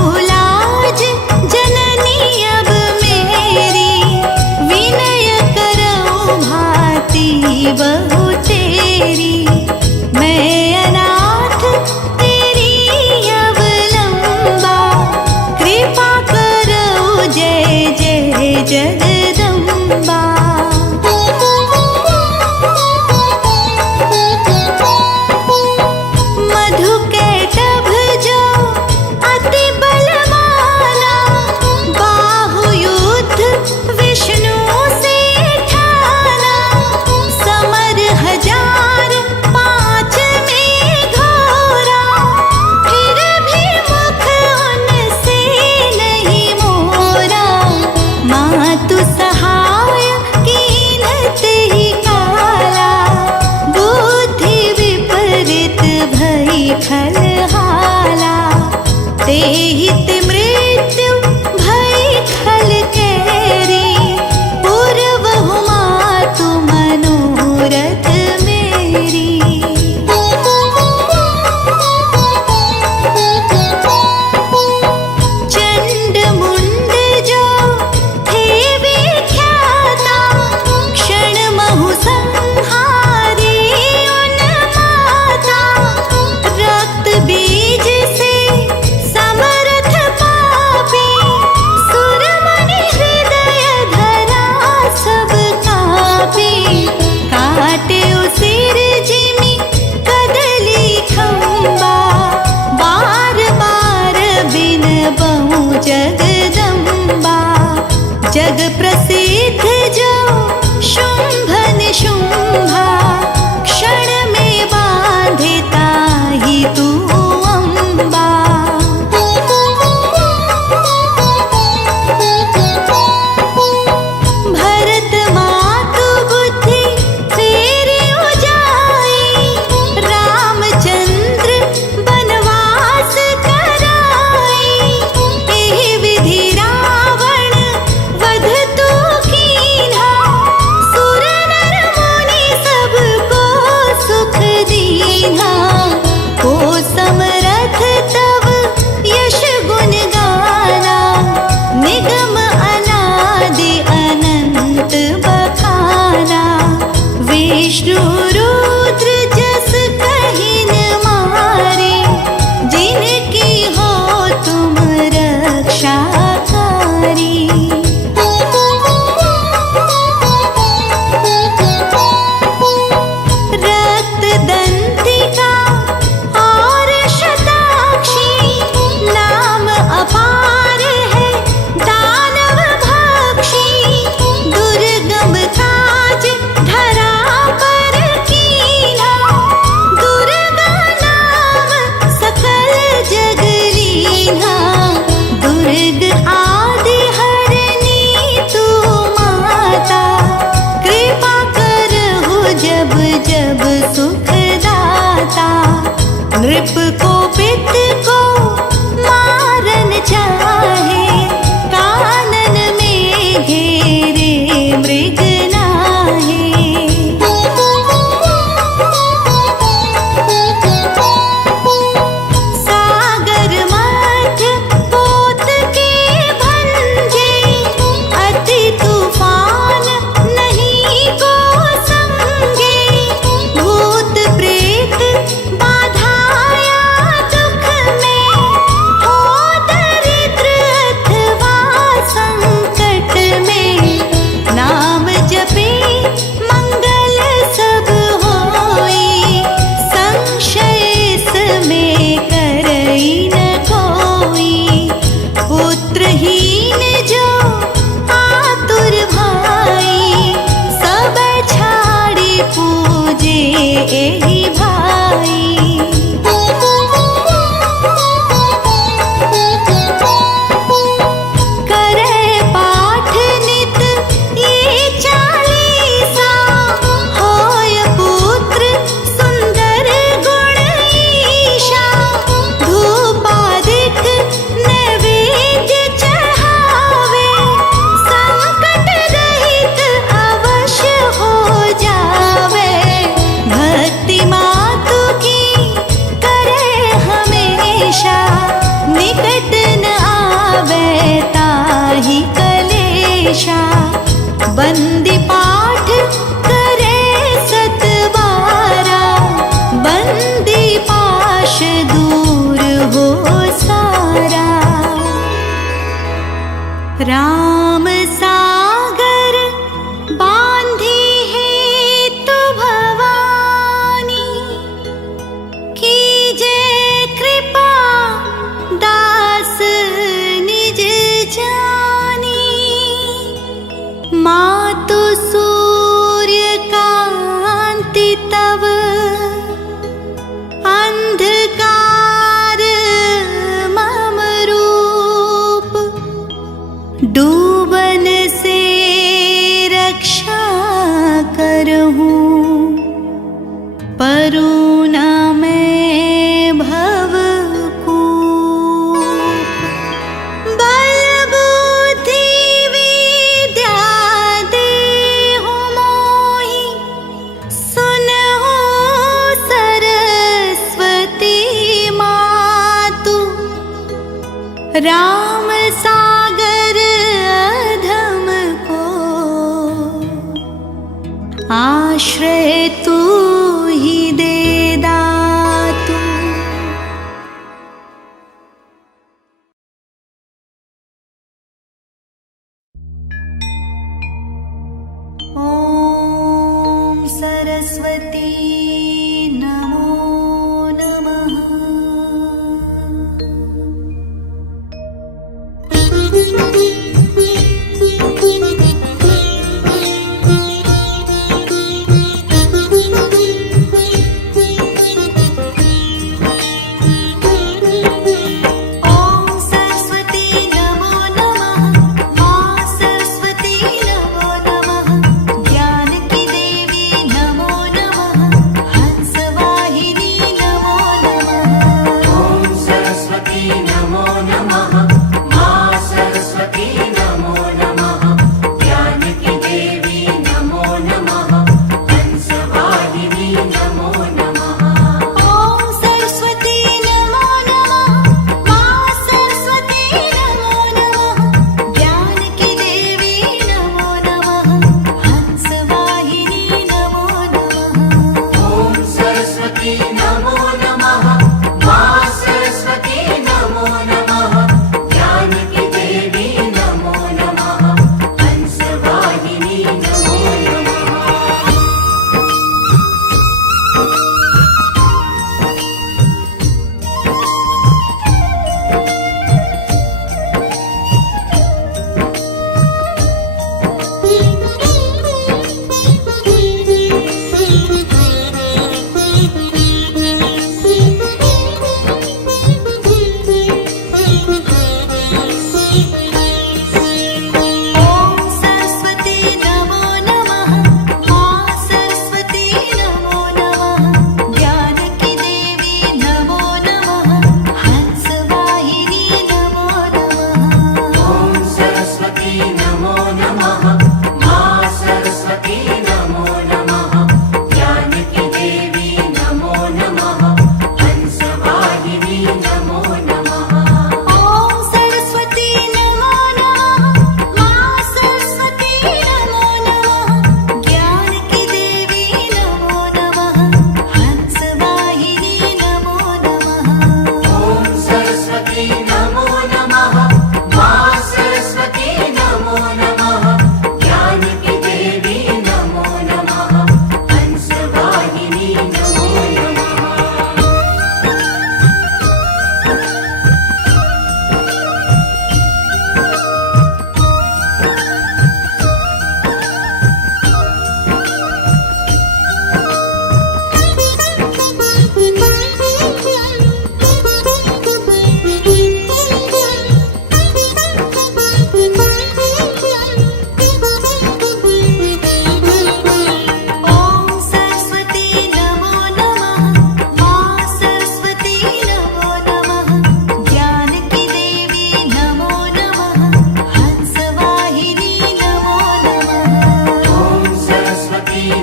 जब सुखदाता, नृप को पित को मारन चाहे, कानन में घेरे मृग नाहे। सागर मथ पोत के भंजे, अति तूफान नहीं को संगे, भूत प्रेत बाधाया दुख में, हो दरिद्र अथवा संकट में, नाम जपे मंगल सब होई, संशय इसमें करई न कोई। पुत्रहीन जो आतुर भाई, सब छाड़ी पूजे एहि भाई। करे पाठ नित ये चालीसा, होय पुत्र सुंदर गुण ईशा। धूपादिक नैवेद्य चढ़ावे, संकट रहित अवश्य हो जावे। भक्ति मातु की करे हमेशा, निकट न आवे ताहि कलेशा। बंदी पाठ करे सतबारा, बंदी पाश दूर हो सारा। राम सागर बांधी हेतु भवानी, कीजे कृपा दास निज जानी। मातु सूर्य कांति तव, अंधकार मम रूप। डूबन से रक्षा करहूँ, परुना मैं भव कूप। बल बुद्धि विद्या देहु मोहि, सुनहु सरस्वती मातु। राम सागर अधम को, आश्रय तू ही दे दातु। ओम सरस्वती नमो नमः। ओम सरस्वती नमो नमः, मां सरस्वती नमो नमः, ज्ञान की देवी नमो नमः,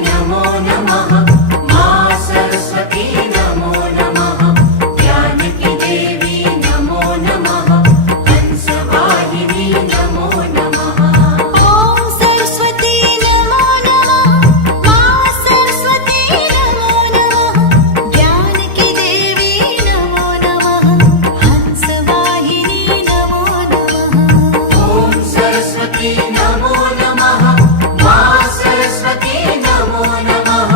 नमो नमः माँ सरस्वती नमो नमः ज्ञान की देवी नमो नमः हंसवाहिनी नमो नमः ॐ सरस्वती नमो नमः माँ सरस्वती नमो नमः ज्ञान की देवी नमो नमः हंसवाहिनी नमो नमः ॐ सरस्वती नमो नमः माँ सरस्वती नमो नमः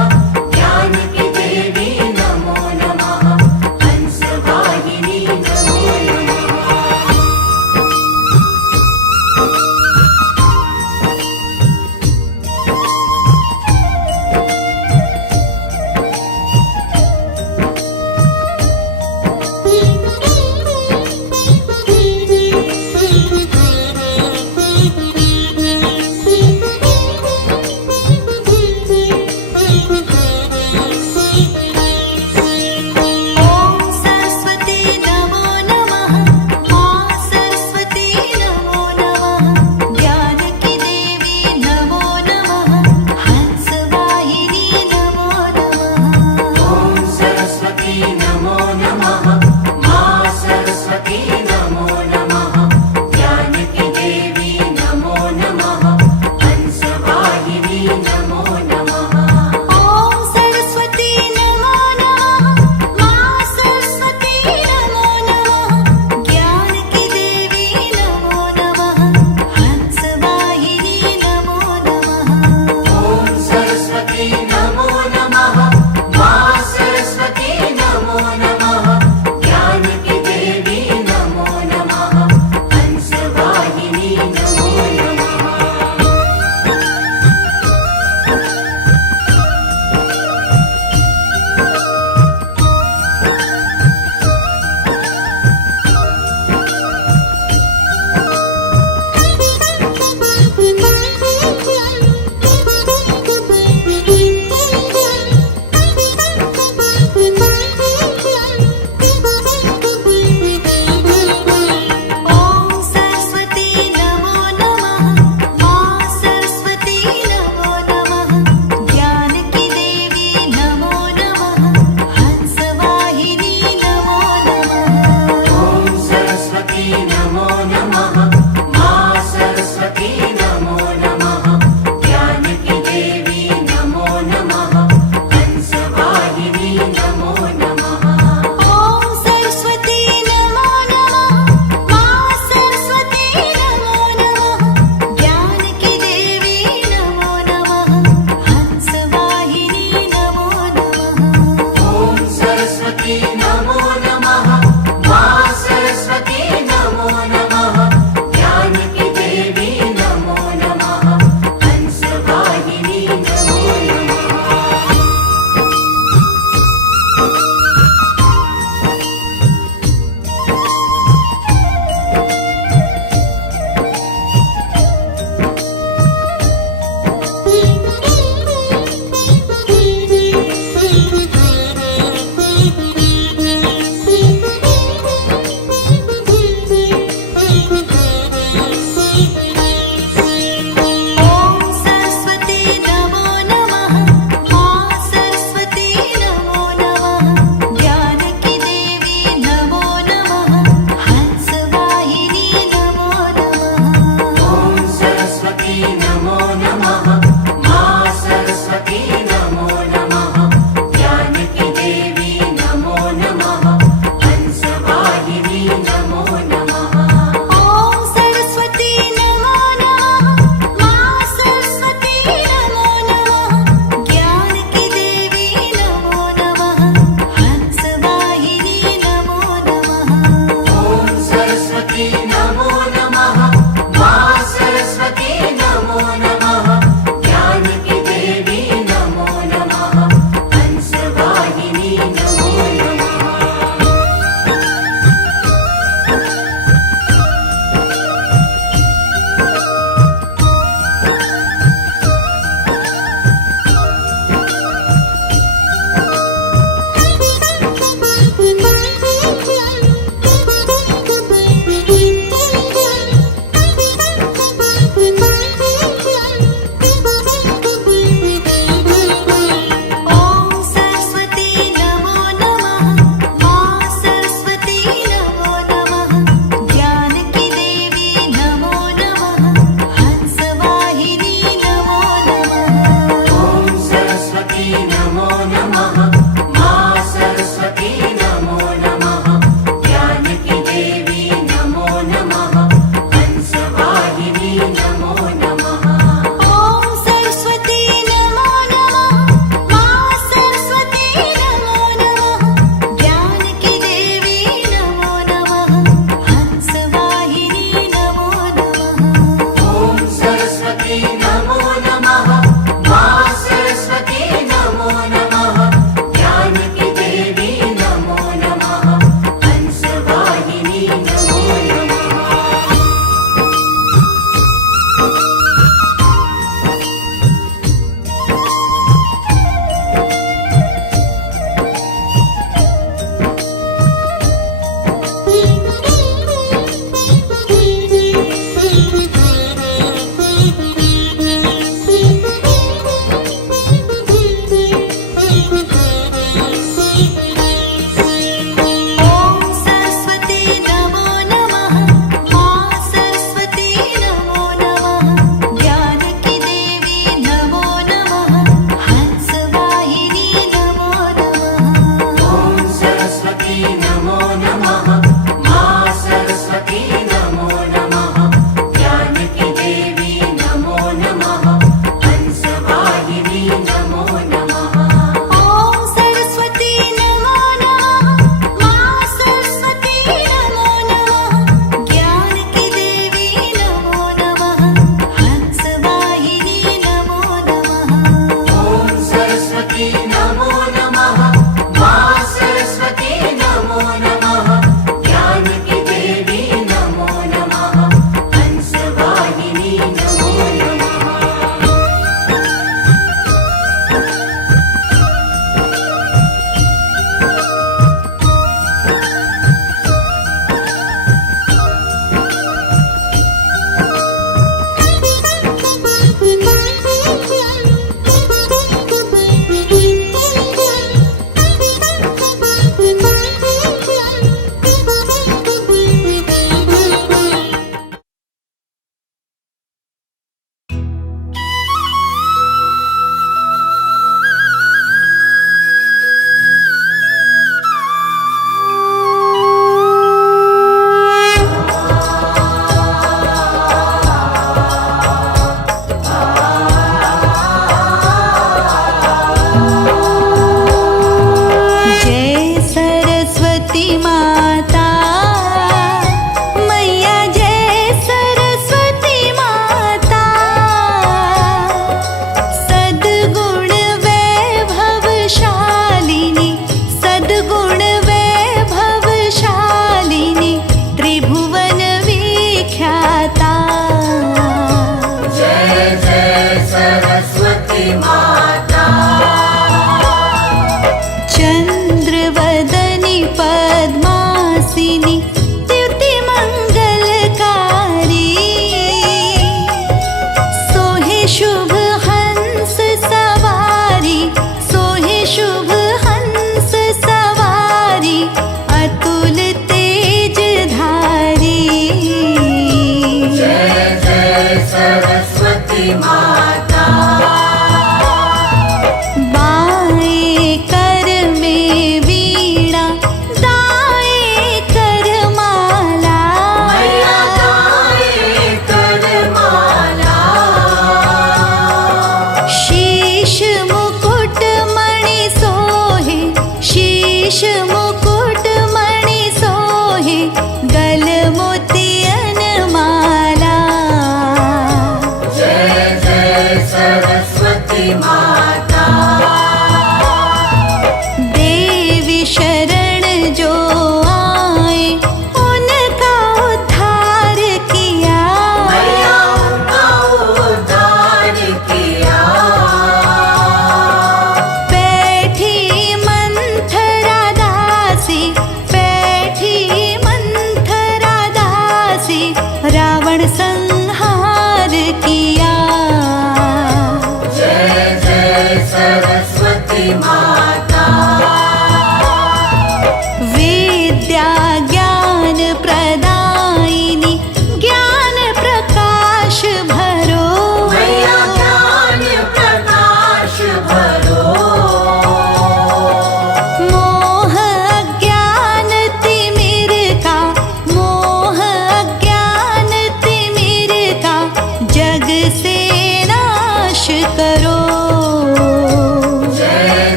सरस्वती नमो नमः माँ सरस्वती नमो नमः ज्ञान की देवी नमो नमः हंसवाहिनी नमो नमः ॐ सरस्वती नमो नमः माँ सरस्वती नमो नमः ज्ञान की देवी नमो नमः हंसवाहिनी नमो नमः ॐ सरस्वती नमो नमः माँ सरस्वती नमो नमः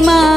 माँ